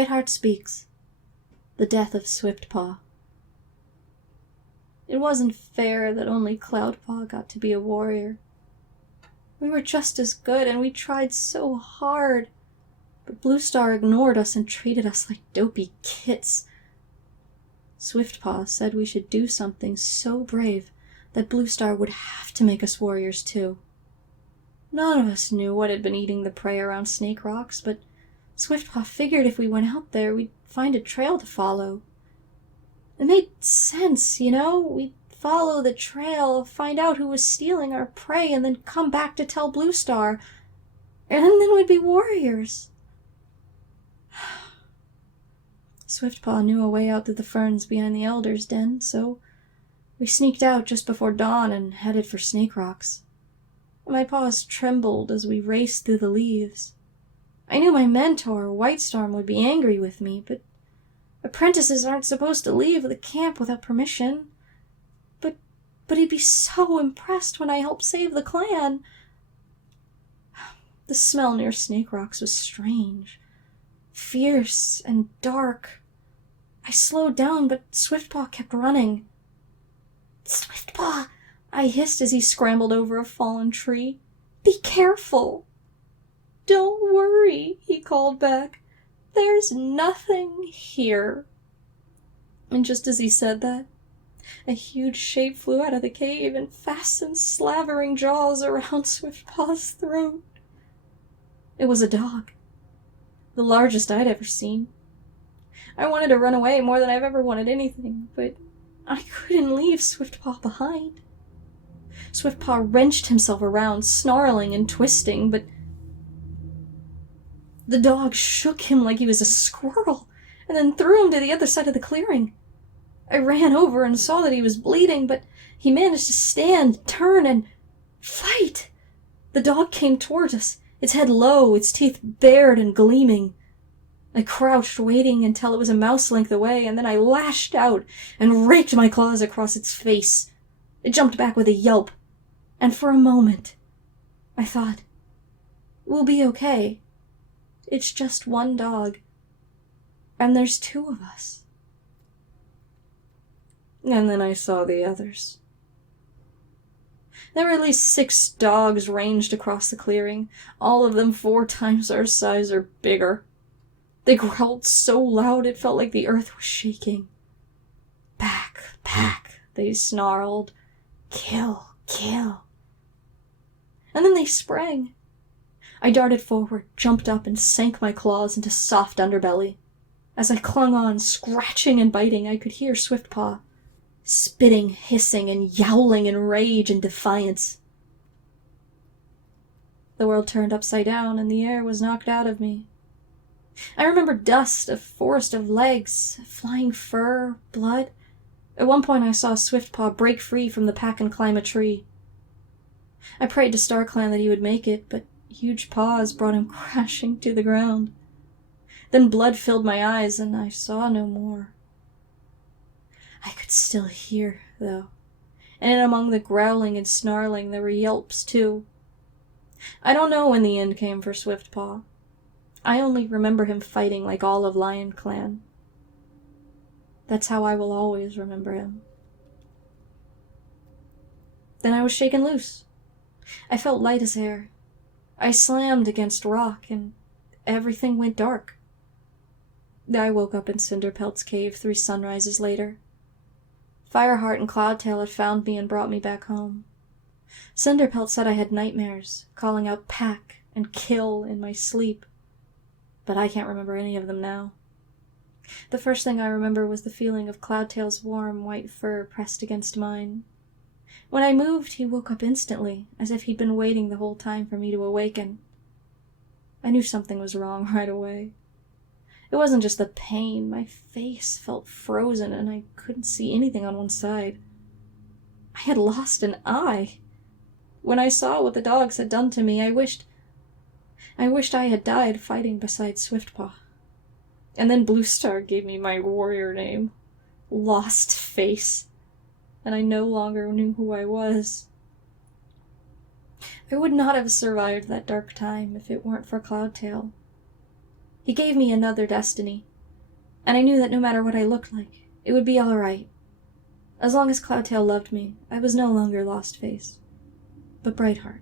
Brightheart speaks. The death of Swiftpaw. It wasn't fair that only Cloudpaw got to be a warrior. We were just as good, and we tried so hard. But Bluestar ignored us and treated us like dopey kits. Swiftpaw said we should do something so brave that Bluestar would have to make us warriors too. None of us knew what had been eating the prey around Snake Rocks, but Swiftpaw figured if we went out there, we'd find a trail to follow. It made sense, you know? We'd follow the trail, find out who was stealing our prey, and then come back to tell Bluestar. And then we'd be warriors. Swiftpaw knew a way out through the ferns behind the Elder's Den, so we sneaked out just before dawn and headed for Snake Rocks. My paws trembled as we raced through the leaves. I knew my mentor, Whitestorm, would be angry with me, but apprentices aren't supposed to leave the camp without permission. But he'd be so impressed when I helped save the clan. The smell near Snake Rocks was strange, fierce and dark. I slowed down, but Swiftpaw kept running. "Swiftpaw!" I hissed as he scrambled over a fallen tree. "Be careful!" "Don't worry," he called back. "There's nothing here." And just as he said that, a huge shape flew out of the cave and fastened slavering jaws around Swiftpaw's throat. It was a dog, the largest I'd ever seen. I wanted to run away more than I've ever wanted anything, but I couldn't leave Swiftpaw behind. Swiftpaw wrenched himself around, snarling and twisting, but the dog shook him like he was a squirrel, and then threw him to the other side of the clearing. I ran over and saw that he was bleeding, but he managed to stand, turn, and fight. The dog came towards us, its head low, its teeth bared and gleaming. I crouched, waiting until it was a mouse length away, and then I lashed out and raked my claws across its face. It jumped back with a yelp, and for a moment, I thought, "We'll be okay. It's just one dog, and there's two of us." And then I saw the others. There were at least 6 dogs ranged across the clearing, all of them 4 times our size or bigger. They growled so loud it felt like the earth was shaking. "Back, back," they snarled. "Kill, kill." And then they sprang. I darted forward, jumped up, and sank my claws into soft underbelly. As I clung on, scratching and biting, I could hear Swiftpaw, spitting, hissing, and yowling in rage and defiance. The world turned upside down, and the air was knocked out of me. I remember dust, a forest of legs, flying fur, blood. At one point I saw Swiftpaw break free from the pack and climb a tree. I prayed to StarClan that he would make it, but huge paws brought him crashing to the ground. Then blood filled my eyes, and I saw no more. I could still hear, though, and among the growling and snarling there were yelps, too. I don't know when the end came for Swiftpaw. I only remember him fighting like all of Lion Clan. That's how I will always remember him. Then I was shaken loose. I felt light as air. I slammed against rock, and everything went dark. I woke up in Cinderpelt's cave 3 sunrises later. Fireheart and Cloudtail had found me and brought me back home. Cinderpelt said I had nightmares, calling out pack and kill in my sleep, but I can't remember any of them now. The first thing I remember was the feeling of Cloudtail's warm white fur pressed against mine. When I moved, he woke up instantly, as if he'd been waiting the whole time for me to awaken. I knew something was wrong right away. It wasn't just the pain. My face felt frozen, and I couldn't see anything on one side. I had lost an eye. When I saw what the dogs had done to me, I wished I had died fighting beside Swiftpaw. And then Bluestar gave me my warrior name, Lost Face, and I no longer knew who I was. I would not have survived that dark time if it weren't for Cloudtail. He gave me another destiny, and I knew that no matter what I looked like, it would be all right. As long as Cloudtail loved me, I was no longer Lost Face, but Brightheart.